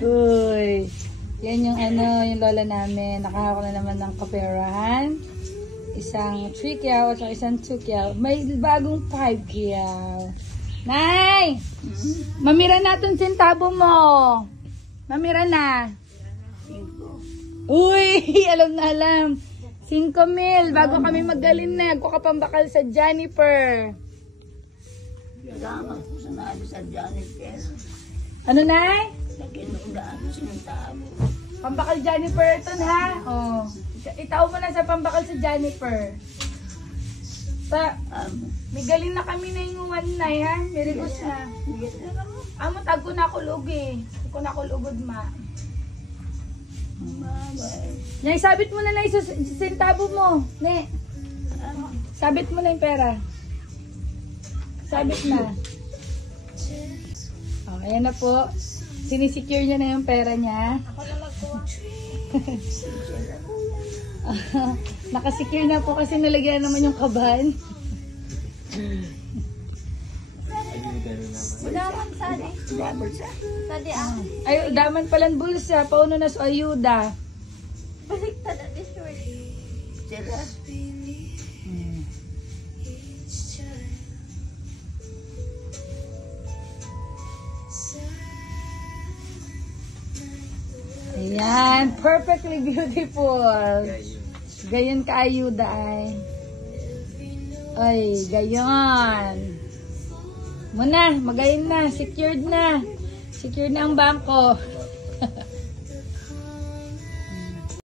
Uy. Yan yung yung lola namin. Nakahawak na naman ng kaperahan. Isang 3 kyaw at isang 2 kyaw. May bagong 5 kyaw. Nay! Mamira natin sintabo mo. Mamira na. Uy! Alam na alam. 5,000. Bago kami magaling na. Kukapambakal sa Jennifer. Salamat po sa nabi sa Jennifer. Ano, Nay? Sa kinudaan sa tabo. Pambakal Jennifer ito, ha? Oh. Itaw mo na sa pambakal sa Jennifer. May galing na kami na yung Nay, ha? May regus na. Amo, tag ko na kulog eh. Ko na kulugod, ma. Nay, sabit mo na na sa sentabo mo. Ne. Sabit mo na yung pera. Sabit na. Oh, ayan na po. Sinisecure niya na yung pera niya. Ako na magkuha. Nakasecure na po kasi nalagyan naman yung kaban. Udaman sadi. Sadi ah. Ay, daman palang bulsa. Pauno na sa ayuda. Baliktad at this word. Sila. Ayan, perfectly beautiful. Gayon ka ayuda ay. Ay, gayon. Muna, magayon na, secured na. Secured na ang bangko.